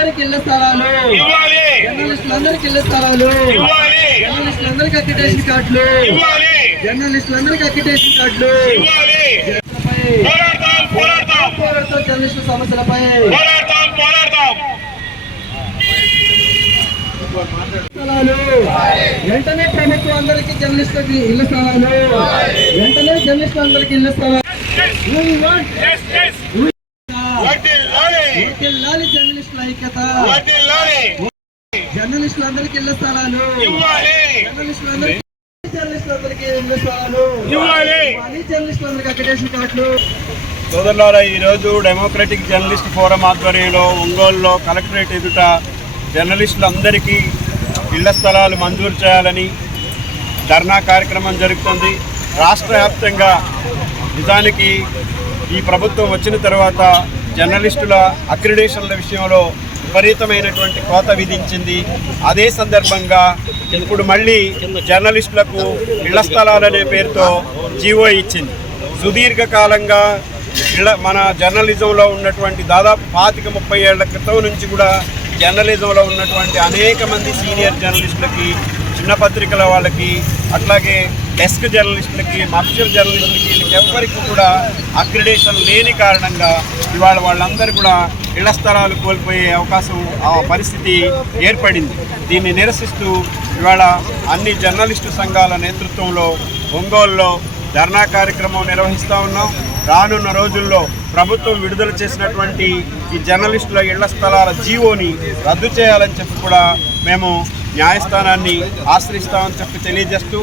జర్నలిస్టులందరికీ ఇళ్ల స్థలాలు ఇవ్వాలి, జర్నలిస్టులందరికీ ఇళ్ల స్థలాలు ఇవ్వాలి, జర్నలిస్టులందరికీ అక్రిడేషన్ కార్డులు ఇవ్వాలి, జర్నలిస్టులందరికీ అక్రిడేషన్ కార్డులు ఇవ్వాలి. పోరాడతాం జర్నలిస్టు సమస్యలపై స్థలాలు వెంటనే ప్రభుత్వం అందరికీ జర్నలిస్టులకి ఇళ్ల స్థలాలు వెంటనే జర్నలిస్టులందరికీ ఇళ్ల స్థలాలు జర్నలిస్టుల ఐక్యత జర్నలిస్టులందరికీ ఇళ్ల స్థలాలు జర్నలిస్టులందరికీ ఇళ్ల స్థలాలు జర్నలిస్టులందరికీ అక్రిడేషన్ కార్డులు. సోదరులారా, ఈరోజు డెమోక్రటిక్ జర్నలిస్ట్ ఫోరం ఆధ్వర్యంలో ఒంగోలులో కలెక్టరేట్ ఎదుట జర్నలిస్టులందరికీ ఇళ్ల స్థలాలు మంజూరు చేయాలని ధర్నా కార్యక్రమం జరుగుతుంది. రాష్ట్ర వ్యాప్తంగా నిజానికి ఈ ప్రభుత్వం వచ్చిన తర్వాత జర్నలిస్టుల అక్రిడేషన్ల విషయంలో విపరీతమైనటువంటి కోత విధించింది. అదే సందర్భంగా ఇప్పుడు మళ్ళీ జర్నలిస్టులకు ఇళ్ల స్థలాలనే పేరుతో జీవో ఇచ్చింది. సుదీర్ఘకాలంగా మన జర్నలిజంలో ఉన్నటువంటి దాదాపు 25-30 ఏళ్ల క్రితం నుంచి కూడా జర్నలిజంలో ఉన్నటువంటి అనేక మంది సీనియర్ జర్నలిస్టులకి, చిన్న పత్రికల వాళ్ళకి, అట్లాగే డెస్క్ జర్నలిస్టులకి, మఫ్షర్ జర్నలిస్టులకి ఎవరికి కూడా అక్రిడేషన్ లేని కారణంగా ఇవాళ వాళ్ళందరూ కూడా ఇళ్ల స్థలాలు కోల్పోయే అవకాశం, ఆ పరిస్థితి ఏర్పడింది. దీన్ని నిరసిస్తూ ఇవాళ అన్ని జర్నలిస్టు సంఘాల నేతృత్వంలో ఒంగోలులో ధర్నా కార్యక్రమం నిర్వహిస్తూ ఉన్నాం. రానున్న రోజుల్లో ప్రభుత్వం విడుదల చేసినటువంటి ఈ జర్నలిస్టుల ఇళ్ల స్థలాల జీవోని రద్దు చేయాలని చెప్పి కూడా మేము న్యాయస్థానాన్ని ఆశ్రయిస్తామని చెప్పి తెలియజేస్తూ